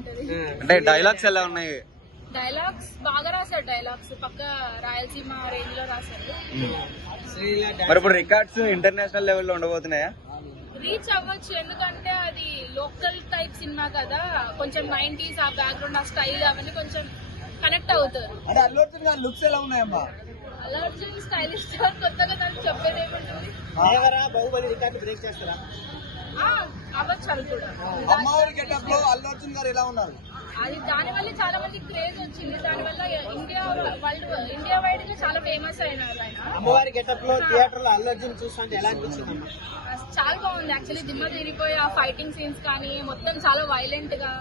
బాగుంటది. అంటే డైలాగ్స్ ఎలా ఉన్నాయి? డైలాగ్స్ బాగా రాశారు. డైలాగ్స్ పక్క రాయలసీమ రేంజ్ లో రాశారు. మరి ఇప్పుడు రికార్డ్స్ ఇంటర్నేషనల్ లెవెల్లో ఉండబోతున్నాయా? రీచ్ అవ్వచ్చు, ఎందుకంటే అది లోకల్ టైప్ సినిమా కదా, కొంచెం 90s ఆ బ్యాక్గ్రౌండ్ ఆ స్టైల్ అవన్నీ కొంచెం కనెక్ట్ అవుతారు. అల్లు అర్జున్ గారి లుక్స్ ఎలా ఉన్నాయమ్మా? అల్లు అర్జున్ స్టైలిష్ కొత్తగా దాన్ని చెప్పేది ఏముంటుంది. బాహుబలి రికార్డు బ్రేక్ చేస్తారా? అవ్వచ్చు అది కూడా. అమ్మవారి గెటప్ లో అల్లు అర్జున్ గారు ఎలా ఉన్నారు? అది దాని వల్ల చాలా మంది క్రేజ్ వచ్చింది. దాని వల్ల ఇండియా వైడ్ గా చాలా ఫేమస్ అయినారు ఆయన. అమ్మవారి గెటప్ లో థియేటర్ లో అల్లు అర్జున్ చూస్తుంటే ఎలా అనిపించింది? చాలా బాగుంది యాక్చువల్లీ. దిమ్మ తిరిగిపోయి ఆ ఫైటింగ్ సీన్స్ కానీ మొత్తం చాలా వైలెంట్ గా.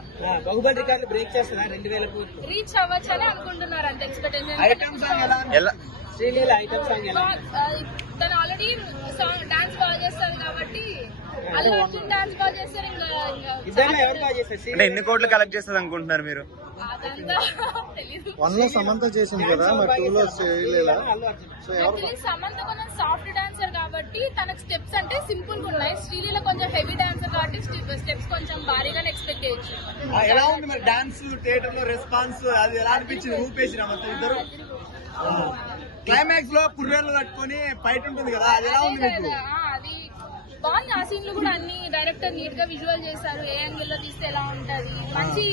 బాహుబలి రికార్డు బ్రేక్ చేస్తారా? 2000 రీచ్ అవ్వచ్చు అని అనుకుంటున్నారు అంత ఎక్స్పెక్టేషన్. శ్రీలీల ఐటమ్ సాంగ్ తను ఆల్రెడీ డాన్స్ బాగా చేస్తారు కాబట్టి అల్లు అర్జున్ డాన్స్ బాగా చేస్తారు. అంటే ఎన్ని కోట్లు కలెక్ట్ చేస్తుంది అనుకుంటున్నారు మీరు? అదంతా తెలీదు. 1 లో సమంత చేసింది కదా, మరి 2 లో శ్రీలీల. సమంత కొంచెం సాఫ్ట్ డాన్సర్ కాబట్టి తనకు స్టెప్స్ అంటే సింపుల్ గా ఉన్నాయి. శ్రీలీల కొంచెం హెవీ డాన్సర్ కాబట్టి స్టెప్స్ కొంచెం భారీగానే ఎక్స్పెక్ట్ చేయొచ్చు. ఎలా ఉంది మరి డాన్స్ థియేటర్ లో రెస్పాన్స్? అది ఎలా అనిపించింది? ఊపేసిన మొత్తం ఇద్దరు. క్లైమాక్స్ లో పుర్రెలు కట్టుకొని ఫైట్ ఉంటుంది కదా, అది ఎలా ఉంది? అది బాగుంది. ఆ సీన్లు కూడా అన్ని డైరెక్టర్ నీట్ గా విజువల్ చేశారు. ఏ యాంగిల్ లో తీస్తే ఎలా ఉంటది, మంచి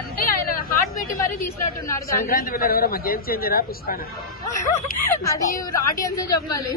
అంటే ఆయన హార్ట్ పెట్టి మరీ తీసినట్టున్నారు. సంక్రాంతి గేమ్ చేంజరా పుష్పాన? అది ఆడియన్స్ చెప్పాలి.